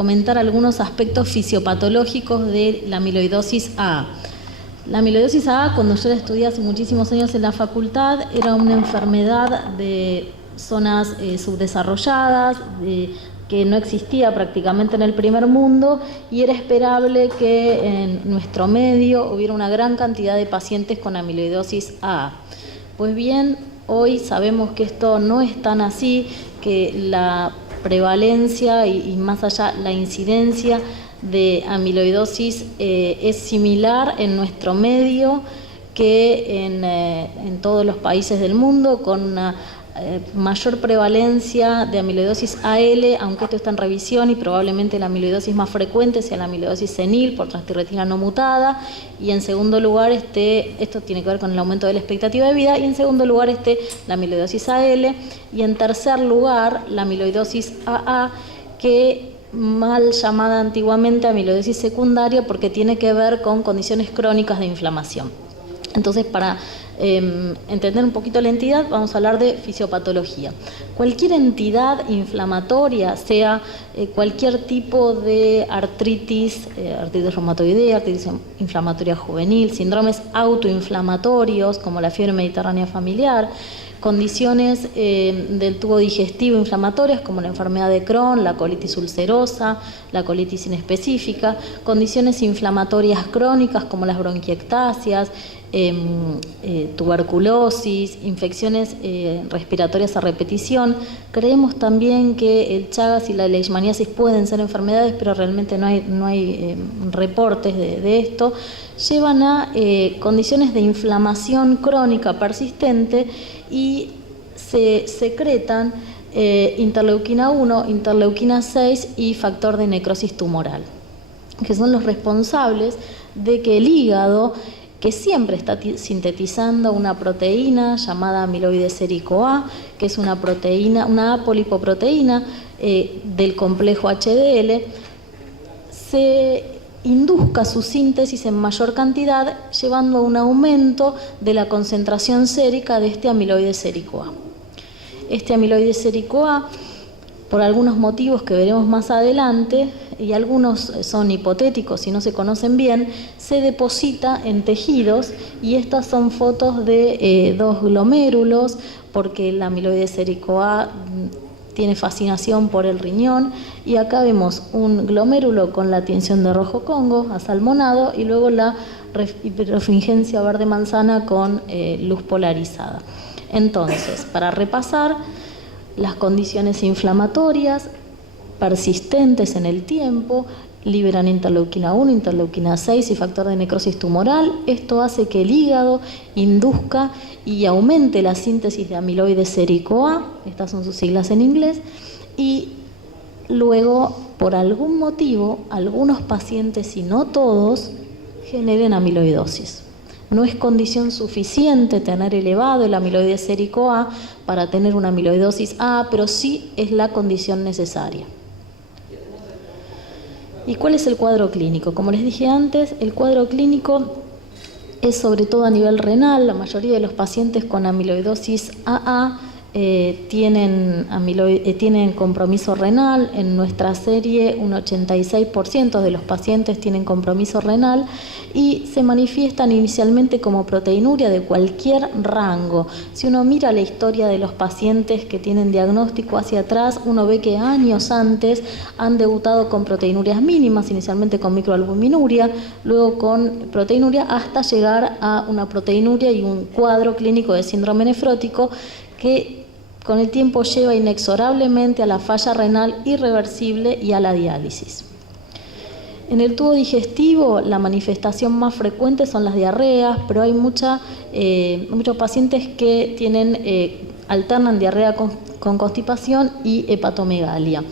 comentar algunos aspectos fisiopatológicos de la amiloidosis AA. La amiloidosis AA, cuando yo la estudié hace muchísimos años en la facultad, era una enfermedad de zonas subdesarrolladas, que no existía prácticamente en el primer mundo, y era esperable que en nuestro medio hubiera una gran cantidad de pacientes con amiloidosis AA. Pues bien, hoy sabemos que esto no es tan así, que la prevalencia y más allá la incidencia de amiloidosis es similar en nuestro medio que en todos los países del mundo, con una mayor prevalencia de amiloidosis AL, aunque esto está en revisión, y probablemente la amiloidosis más frecuente sea la amiloidosis senil por transtirretina no mutada, y en segundo lugar esto tiene que ver con el aumento de la expectativa de vida, y en segundo lugar la amiloidosis AL, y en tercer lugar la amiloidosis AA, que mal llamada antiguamente amiloidosis secundaria porque tiene que ver con condiciones crónicas de inflamación. Entonces, para entender un poquito la entidad, vamos a hablar de fisiopatología. Cualquier entidad inflamatoria, sea cualquier tipo de artritis, artritis reumatoidea, artritis inflamatoria juvenil, síndromes autoinflamatorios como la fiebre mediterránea familiar, condiciones del tubo digestivo inflamatorias como la enfermedad de Crohn, la colitis ulcerosa, la colitis inespecífica, condiciones inflamatorias crónicas como las bronquiectasias, tuberculosis, infecciones respiratorias a repetición. Creemos también que el Chagas y la leishmaniasis pueden ser enfermedades, pero realmente no hay reportes de esto. Llevan a condiciones de inflamación crónica persistente y se secretan interleuquina 1, interleuquina 6 y factor de necrosis tumoral, que son los responsables de que el hígado, que siempre está sintetizando una proteína llamada amiloide sérico A, que es una proteína, una apolipoproteína del complejo HDL, se induzca su síntesis en mayor cantidad, llevando a un aumento de la concentración sérica de este amiloide sérico A. Este amiloide sérico A, por algunos motivos que veremos más adelante, y algunos son hipotéticos y no se conocen bien, se deposita en tejidos, y estas son fotos de dos glomérulos, porque el amiloide sérico A tiene fascinación por el riñón, y acá vemos un glomérulo con la tinción de rojo Congo, asalmonado, y luego la hiperefringencia verde manzana con luz polarizada. Entonces, para repasar, las condiciones inflamatorias persistentes en el tiempo liberan interleuquina 1, interleuquina 6 y factor de necrosis tumoral. Esto hace que el hígado induzca y aumente la síntesis de amiloide sérico A, estas son sus siglas en inglés, y luego, por algún motivo, algunos pacientes, y no todos, generen amiloidosis. No es condición suficiente tener elevado el amiloide sérico A para tener una amiloidosis A, pero sí es la condición necesaria. ¿Y cuál es el cuadro clínico? Como les dije antes, el cuadro clínico es sobre todo a nivel renal. La mayoría de los pacientes con amiloidosis AA tienen compromiso renal. En nuestra serie un 86% de los pacientes tienen compromiso renal y se manifiestan inicialmente como proteinuria de cualquier rango. Si uno mira la historia de los pacientes que tienen diagnóstico hacia atrás, uno ve que años antes han debutado con proteinurias mínimas, inicialmente con microalbuminuria, luego con proteinuria, hasta llegar a una proteinuria y un cuadro clínico de síndrome nefrótico que con el tiempo lleva inexorablemente a la falla renal irreversible y a la diálisis. En el tubo digestivo, la manifestación más frecuente son las diarreas, pero hay muchos pacientes que alternan diarrea con constipación y hepatomegalia.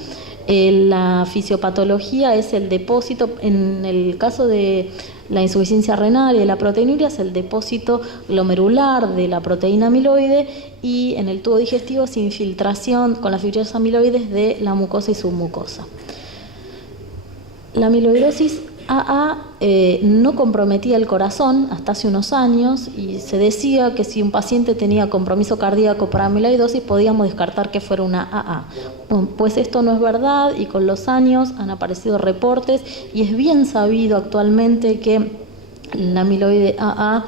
La fisiopatología es el depósito, en el caso de la insuficiencia renal y de la proteinuria, es el depósito glomerular de la proteína amiloide, y en el tubo digestivo es infiltración con las fibriosas amiloides de la mucosa y submucosa. La amiloidosis AA no comprometía el corazón hasta hace unos años y se decía que si un paciente tenía compromiso cardíaco por amiloidosis podíamos descartar que fuera una AA. Pues esto no es verdad y con los años han aparecido reportes y es bien sabido actualmente que la amiloide AA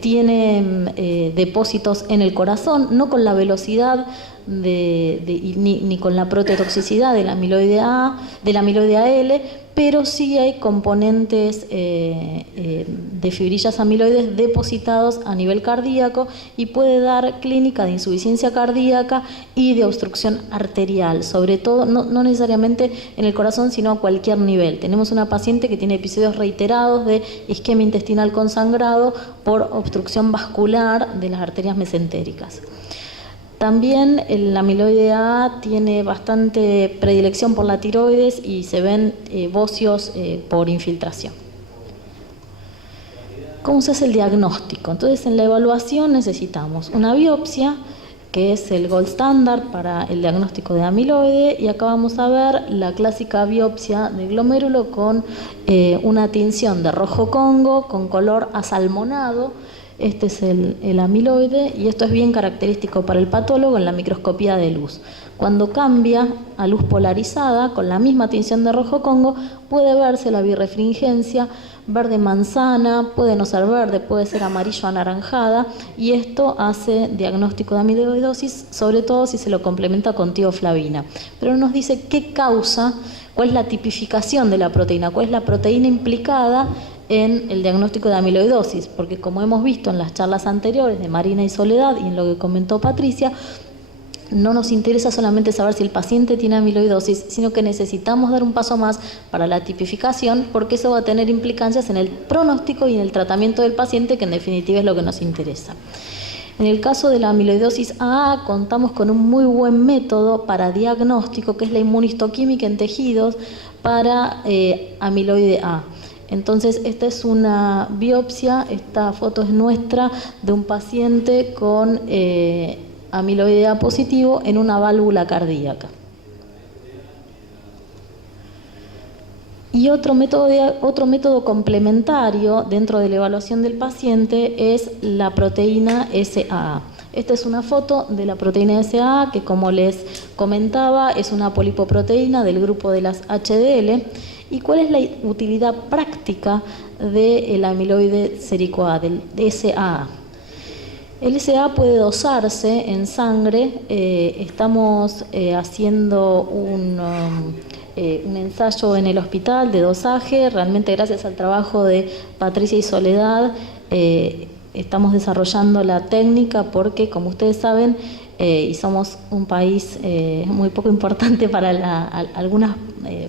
tiene depósitos en el corazón, no con la velocidad ni con la proteotoxicidad de la amiloide A, de la amiloide AL, pero sí hay componentes de fibrillas amiloides depositados a nivel cardíaco y puede dar clínica de insuficiencia cardíaca y de obstrucción arterial, sobre todo, no necesariamente en el corazón, sino a cualquier nivel. Tenemos una paciente que tiene episodios reiterados de isquemia intestinal con sangrado por obstrucción vascular de las arterias mesentéricas. También la amiloide A tiene bastante predilección por la tiroides y se ven bocios por infiltración. ¿Cómo se hace el diagnóstico? Entonces, en la evaluación necesitamos una biopsia, que es el gold standard para el diagnóstico de amiloide, y acá vamos a ver la clásica biopsia de glomérulo con una tinción de rojo Congo con color asalmonado. Este es el amiloide y esto es bien característico para el patólogo en la microscopía de luz. Cuando cambia a luz polarizada con la misma tinción de rojo Congo puede verse la birrefringencia verde manzana, puede no ser verde, puede ser amarillo anaranjada y esto hace diagnóstico de amiloidosis, sobre todo si se lo complementa con tioflavina. Pero nos dice qué causa, cuál es la tipificación de la proteína, cuál es la proteína implicada en el diagnóstico de amiloidosis, porque como hemos visto en las charlas anteriores de Marina y Soledad y en lo que comentó Patricia, no nos interesa solamente saber si el paciente tiene amiloidosis, sino que necesitamos dar un paso más para la tipificación, porque eso va a tener implicancias en el pronóstico y en el tratamiento del paciente, que en definitiva es lo que nos interesa. En el caso de la amiloidosis AA contamos con un muy buen método para diagnóstico, que es la inmunistoquímica en tejidos para amiloide A. Entonces, esta es una biopsia, esta foto es nuestra de un paciente con amiloide A positivo en una válvula cardíaca. Y otro método complementario dentro de la evaluación del paciente es la proteína SAA. Esta es una foto de la proteína SAA que, como les comentaba, es una polipoproteína del grupo de las HDL. ¿Y cuál es la utilidad práctica del amiloide sérico-A, del SAA? El SAA puede dosarse en sangre. Estamos haciendo un ensayo en el hospital de dosaje. Realmente gracias al trabajo de Patricia y Soledad estamos desarrollando la técnica porque, como ustedes saben, y somos un país muy poco importante para algunas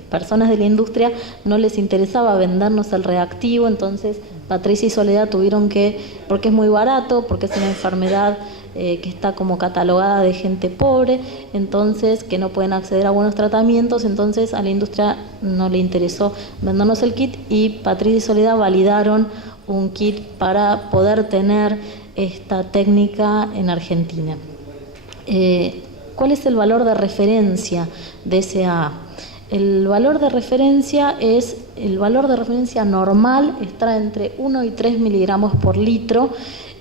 personas de la industria, no les interesaba vendernos el reactivo, entonces Patricia y Soledad tuvieron que, porque es muy barato, porque es una enfermedad que está como catalogada de gente pobre, entonces que no pueden acceder a buenos tratamientos, entonces a la industria no le interesó vendernos el kit y Patricia y Soledad validaron un kit para poder tener esta técnica en Argentina. ¿Cuál es el valor de referencia de SAA? El valor de referencia normal, está entre 1 y 3 miligramos por litro,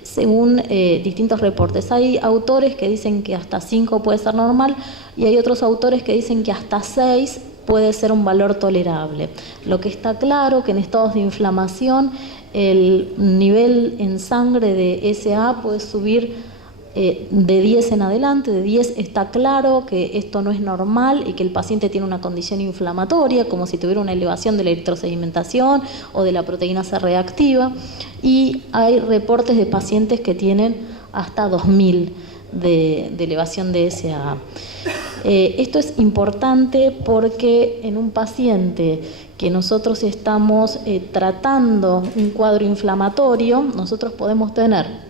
según distintos reportes. Hay autores que dicen que hasta 5 puede ser normal y hay otros autores que dicen que hasta 6 puede ser un valor tolerable. Lo que está claro que en estados de inflamación el nivel en sangre de SAA puede subir de 10 en adelante. De 10 está claro que esto no es normal y que el paciente tiene una condición inflamatoria, como si tuviera una elevación de la eritrosedimentación o de la proteína C reactiva, y hay reportes de pacientes que tienen hasta 2000 de elevación de SAA. Esto es importante porque en un paciente que nosotros estamos tratando un cuadro inflamatorio, nosotros podemos tener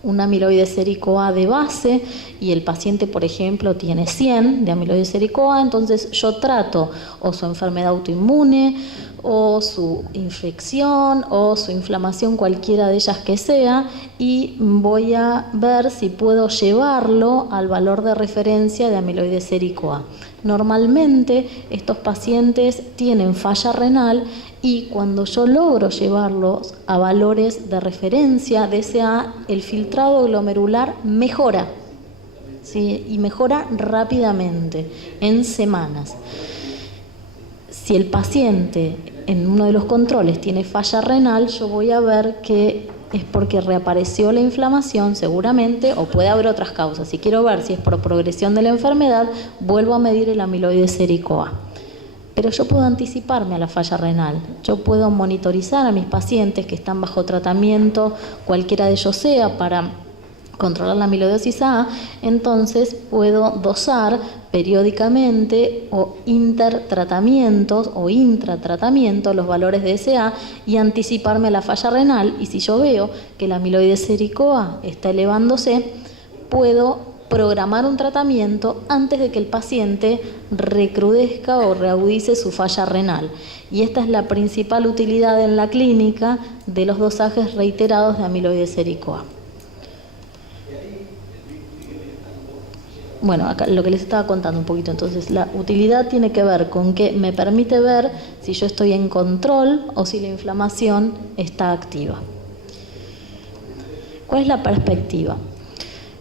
un amiloide sérico-A de base y el paciente, por ejemplo, tiene 100 de amiloide sérico-A, entonces yo trato o su enfermedad autoinmune o su infección o su inflamación, cualquiera de ellas que sea, y voy a ver si puedo llevarlo al valor de referencia de amiloide sérico-A. Normalmente estos pacientes tienen falla renal y cuando yo logro llevarlos a valores de referencia de DSA, el filtrado glomerular mejora, ¿sí? Y mejora rápidamente, en semanas. Si el paciente en uno de los controles tiene falla renal, yo voy a ver que es porque reapareció la inflamación seguramente, o puede haber otras causas. Si quiero ver si es por progresión de la enfermedad, vuelvo a medir el amiloide sérico A. Pero yo puedo anticiparme a la falla renal. Yo puedo monitorizar a mis pacientes que están bajo tratamiento, cualquiera de ellos sea, para controlar la amiloidosis A, entonces puedo dosar periódicamente o intertratamientos o intratratamientos los valores de DSA y anticiparme a la falla renal. Y si yo veo que el amiloide sérico A está elevándose, puedo programar un tratamiento antes de que el paciente recrudezca o reagudice su falla renal. Y esta es la principal utilidad en la clínica de los dosajes reiterados de amiloide sérico A. Bueno, acá lo que les estaba contando un poquito, entonces la utilidad tiene que ver con que me permite ver si yo estoy en control o si la inflamación está activa. ¿Cuál es la perspectiva?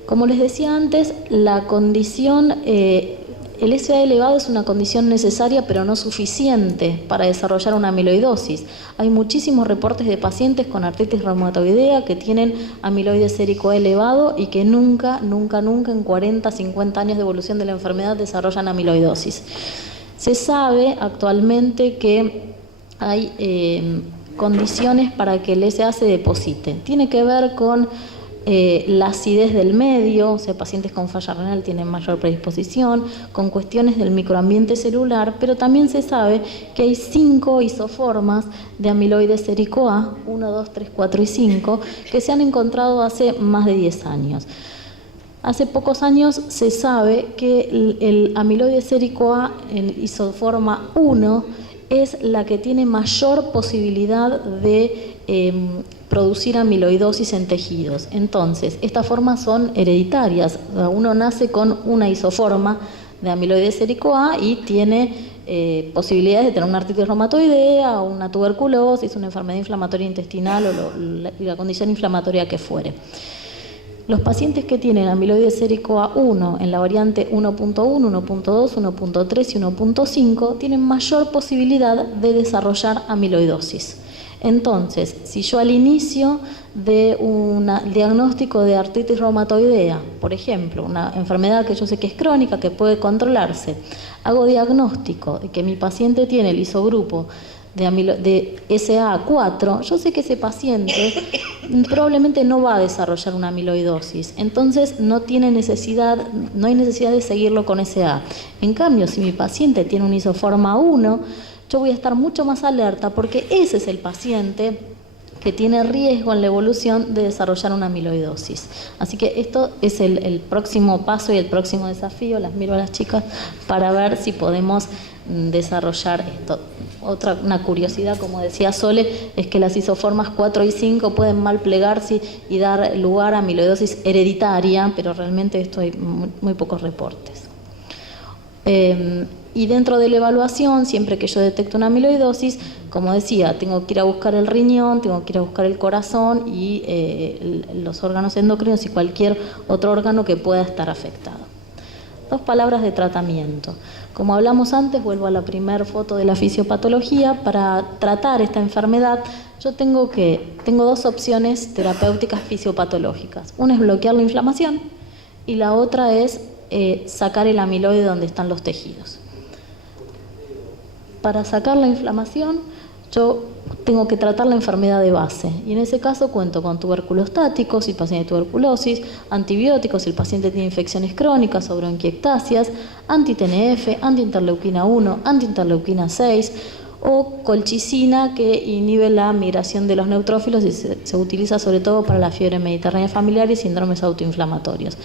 Como les decía antes, la condición, el SBA elevado es una condición necesaria pero no suficiente para desarrollar una amiloidosis. Hay muchísimos reportes de pacientes con artritis reumatoidea que tienen amiloide sérico A elevado y que nunca en 40, 50 años de evolución de la enfermedad desarrollan amiloidosis. Se sabe actualmente que hay condiciones para que el SA se deposite. Tiene que ver con la acidez del medio, o sea, pacientes con falla renal tienen mayor predisposición, con cuestiones del microambiente celular, pero también se sabe que hay 5 isoformas de amiloide sérico A, 1, 2, 3, 4 y 5, que se han encontrado hace más de 10 años. Hace pocos años se sabe que el amiloide sérico A en isoforma 1 es la que tiene mayor posibilidad de producir amiloidosis en tejidos. Entonces, estas formas son hereditarias. Uno nace con una isoforma de amiloide sérico A y tiene posibilidades de tener una artritis reumatoidea, una tuberculosis, una enfermedad inflamatoria intestinal o la condición inflamatoria que fuere. Los pacientes que tienen amiloide sérico A1 en la variante 1.1, 1.2, 1.3 y 1.5 tienen mayor posibilidad de desarrollar amiloidosis. Entonces, si yo al inicio de un diagnóstico de artritis reumatoidea, por ejemplo, una enfermedad que yo sé que es crónica, que puede controlarse, hago diagnóstico de que mi paciente tiene el isogrupo de SA4, yo sé que ese paciente probablemente no va a desarrollar una amiloidosis, entonces no hay necesidad de seguirlo con SA. En cambio, si mi paciente tiene un isoforma 1, yo voy a estar mucho más alerta porque ese es el paciente que tiene riesgo en la evolución de desarrollar una amiloidosis. Así que esto es el próximo paso y el próximo desafío. Las miro a las chicas para ver si podemos desarrollar esto. Una curiosidad, como decía Sole, es que las isoformas 4 y 5 pueden mal plegarse y dar lugar a amiloidosis hereditaria, pero realmente esto hay muy pocos reportes. Y dentro de la evaluación, siempre que yo detecto una amiloidosis, como decía, tengo que ir a buscar el riñón, tengo que ir a buscar el corazón y los órganos endocrinos y cualquier otro órgano que pueda estar afectado. 2 palabras de tratamiento. Como hablamos antes, vuelvo a la primera foto de la fisiopatología. Para tratar esta enfermedad, yo tengo 2 opciones terapéuticas fisiopatológicas. Una es bloquear la inflamación y la otra es sacar el amiloide donde están los tejidos. Para sacar la inflamación, yo tengo que tratar la enfermedad de base y en ese caso cuento con tuberculostáticos si el paciente tiene tuberculosis, antibióticos si el paciente tiene infecciones crónicas o bronquiectasias, anti-TNF, anti-interleuquina 1, anti-interleuquina 6 o colchicina que inhibe la migración de los neutrófilos y se utiliza sobre todo para la fiebre mediterránea familiar y síndromes autoinflamatorios.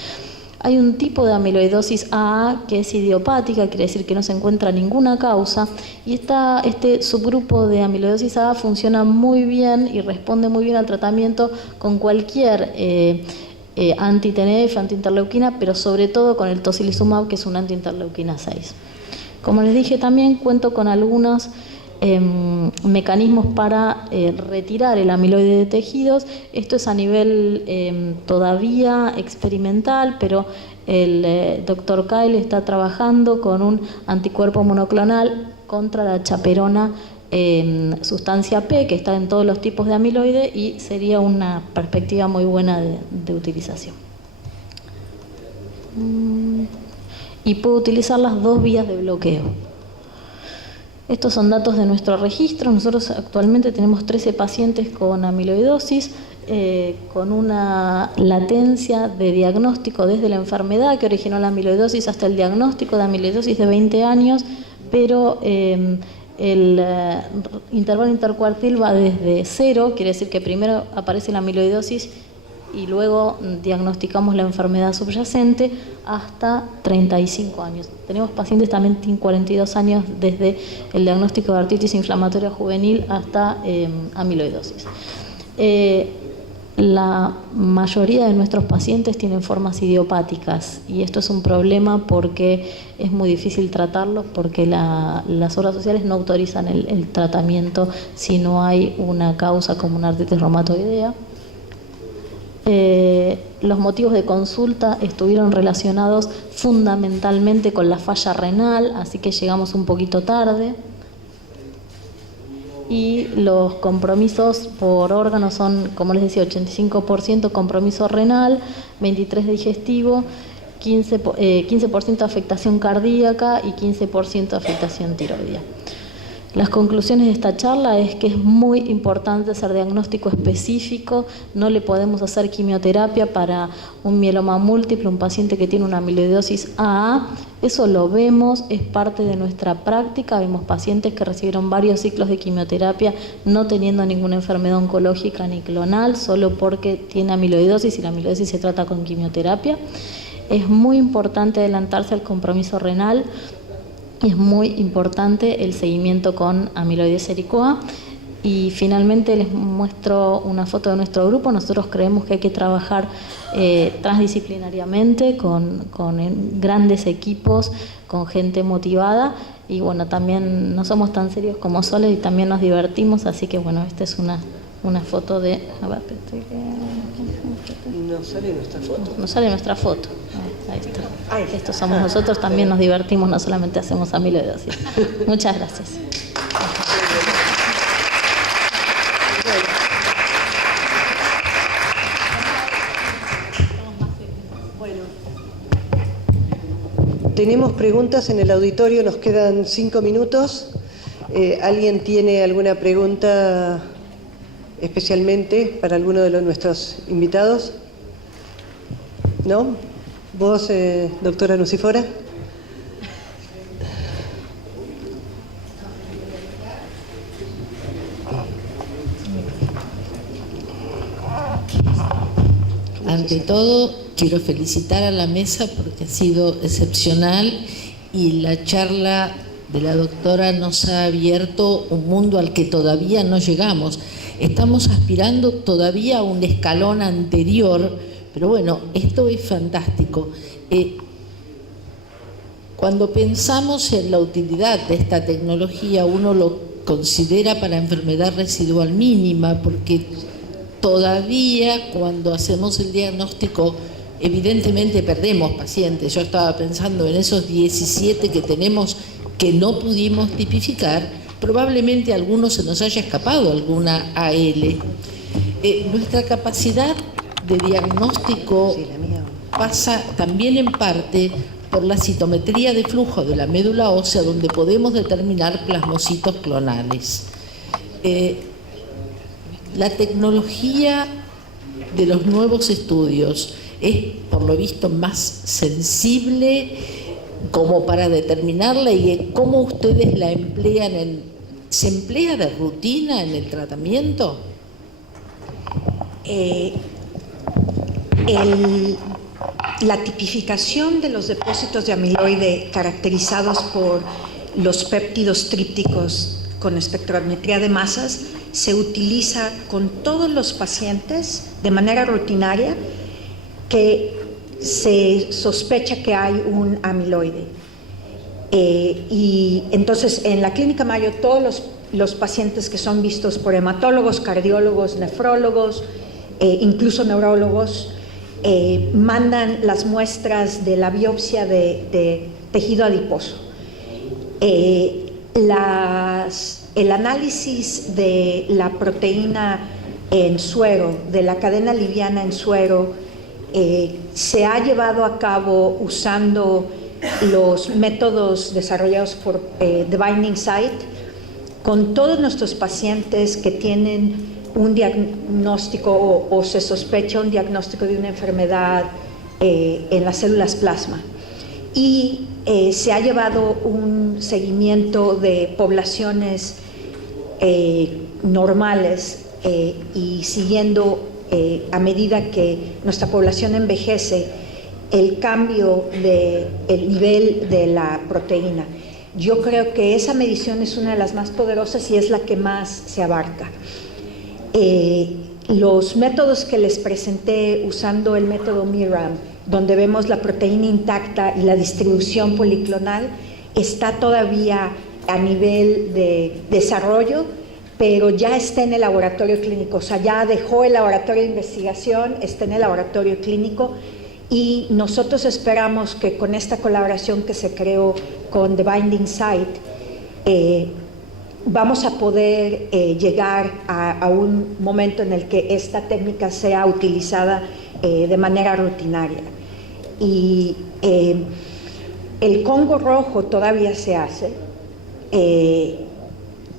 Hay un tipo de amiloidosis AA que es idiopática, quiere decir que no se encuentra ninguna causa, y este subgrupo de amiloidosis AA funciona muy bien y responde muy bien al tratamiento con cualquier anti-TNF, anti-interleuquina, pero sobre todo con el tocilizumab, que es un anti-interleuquina 6. Como les dije también, cuento con algunos mecanismos para retirar el amiloide de tejidos. Esto es a nivel todavía experimental, pero el doctor Kyle está trabajando con un anticuerpo monoclonal contra la chaperona sustancia P, que está en todos los tipos de amiloide, y sería una perspectiva muy buena de utilización. Y puedo utilizar las dos vías de bloqueo. Estos son datos de nuestro registro. Nosotros actualmente tenemos 13 pacientes con amiloidosis, con una latencia de diagnóstico desde la enfermedad que originó la amiloidosis hasta el diagnóstico de amiloidosis de 20 años, pero el intervalo intercuartil va desde 0, quiere decir que primero aparece la amiloidosis y luego diagnosticamos la enfermedad subyacente, hasta 35 años. Tenemos pacientes también que tienen 42 años desde el diagnóstico de artritis inflamatoria juvenil hasta amiloidosis. La mayoría de nuestros pacientes tienen formas idiopáticas y esto es un problema porque es muy difícil tratarlos, porque las obras sociales no autorizan el tratamiento si no hay una causa como una artritis reumatoidea. Los motivos de consulta estuvieron relacionados fundamentalmente con la falla renal, así que llegamos un poquito tarde. Y los compromisos por órgano son, como les decía, 85% compromiso renal, 23% digestivo, 15% afectación cardíaca y 15% afectación tiroidea. Las conclusiones de esta charla es que es muy importante hacer diagnóstico específico. No le podemos hacer quimioterapia para un mieloma múltiple, un paciente que tiene una amiloidosis AA. Eso lo vemos, es parte de nuestra práctica. Vemos pacientes que recibieron varios ciclos de quimioterapia no teniendo ninguna enfermedad oncológica ni clonal, solo porque tiene amiloidosis y la amiloidosis se trata con quimioterapia. Es muy importante adelantarse al compromiso renal. Es muy importante el seguimiento con amiloides ericoa. Y finalmente les muestro una foto de nuestro grupo. Nosotros creemos que hay que trabajar transdisciplinariamente con grandes equipos, con gente motivada. Y bueno, también no somos tan serios como Sole y también nos divertimos. Así que bueno, esta es una foto de... A ver, ¿no sale nuestra foto? No sale nuestra foto. Ahí está. Estos somos nosotros, también nos divertimos, no solamente hacemos amiloidosis. Muchas gracias. Bueno, tenemos preguntas en el auditorio, nos quedan 5 minutos. ¿Alguien tiene alguna pregunta especialmente para alguno de nuestros invitados? ¿No? ¿Vos, doctora Nucifora? Ante todo, quiero felicitar a la mesa porque ha sido excepcional y la charla de la doctora nos ha abierto un mundo al que todavía no llegamos. Estamos aspirando todavía a un escalón anterior, pero bueno, esto es fantástico. Cuando pensamos en la utilidad de esta tecnología, uno lo considera para enfermedad residual mínima, porque todavía cuando hacemos el diagnóstico, evidentemente perdemos pacientes. Yo estaba pensando en esos 17 que tenemos que no pudimos tipificar, probablemente a algunos se nos haya escapado alguna AL. Nuestra capacidad de diagnóstico pasa también en parte por la citometría de flujo de la médula ósea, donde podemos determinar plasmocitos clonales. La tecnología de los nuevos estudios es, por lo visto, más sensible como para determinarla, y cómo ustedes la emplean. ¿Se emplea de rutina en el tratamiento? La tipificación de los depósitos de amiloide caracterizados por los péptidos trípticos con espectrometría de masas se utiliza con todos los pacientes de manera rutinaria que se sospecha que hay un amiloide. Y entonces en la Clínica Mayo todos los pacientes que son vistos por hematólogos, cardiólogos, nefrólogos, incluso neurólogos, mandan las muestras de la biopsia de tejido adiposo. El análisis de la proteína en suero, de la cadena liviana en suero, se ha llevado a cabo usando los métodos desarrollados por The Binding Site con todos nuestros pacientes que tienen un diagnóstico o se sospecha un diagnóstico de una enfermedad en las células plasma. Y se ha llevado un seguimiento de poblaciones normales y siguiendo a medida que nuestra población envejece el cambio del nivel de la proteína. Yo creo que esa medición es una de las más poderosas y es la que más se abarca. Los métodos que les presenté usando el método MIRAM, donde vemos la proteína intacta y la distribución policlonal, está todavía a nivel de desarrollo, pero ya está en el laboratorio clínico, o sea, ya dejó el laboratorio de investigación, está en el laboratorio clínico, y nosotros esperamos que con esta colaboración que se creó con The Binding Site, vamos a poder llegar a un momento en el que esta técnica sea utilizada de manera rutinaria. Y el Congo rojo todavía se hace,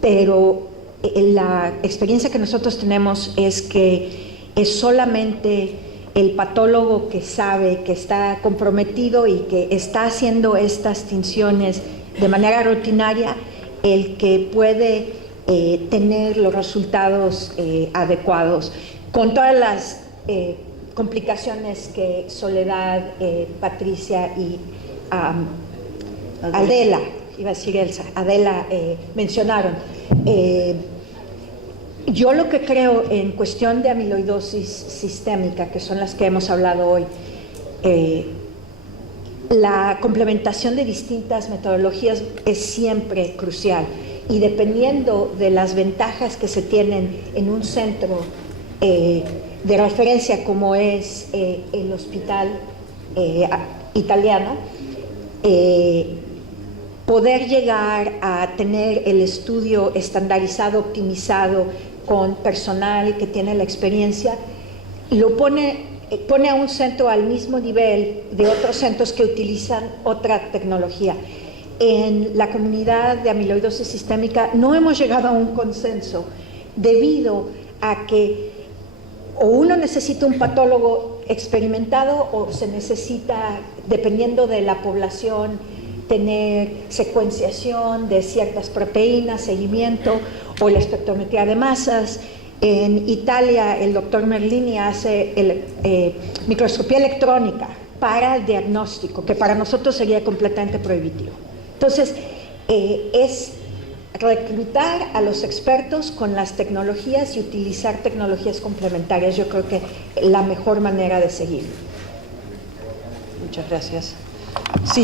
pero la experiencia que nosotros tenemos es que es solamente el patólogo que sabe, que está comprometido y que está haciendo estas tinciones de manera rutinaria, el que puede tener los resultados adecuados, con todas las complicaciones que Soledad, Patricia y Adela, iba a decir Elsa, Adela mencionaron. Yo lo que creo en cuestión de amiloidosis sistémica, que son las que hemos hablado hoy, la complementación de distintas metodologías es siempre crucial, y dependiendo de las ventajas que se tienen en un centro de referencia como es el hospital italiano, poder llegar a tener el estudio estandarizado, optimizado, con personal que tiene la experiencia, lo pone a un centro al mismo nivel de otros centros que utilizan otra tecnología. En la comunidad de amiloidosis sistémica no hemos llegado a un consenso debido a que o uno necesita un patólogo experimentado o se necesita, dependiendo de la población, tener secuenciación de ciertas proteínas, seguimiento o la espectrometría de masas. En Italia el doctor Merlini hace microscopía electrónica para el diagnóstico, que para nosotros sería completamente prohibitivo. Entonces, es reclutar a los expertos con las tecnologías y utilizar tecnologías complementarias. Yo creo que la mejor manera de seguir. Muchas gracias. Sí.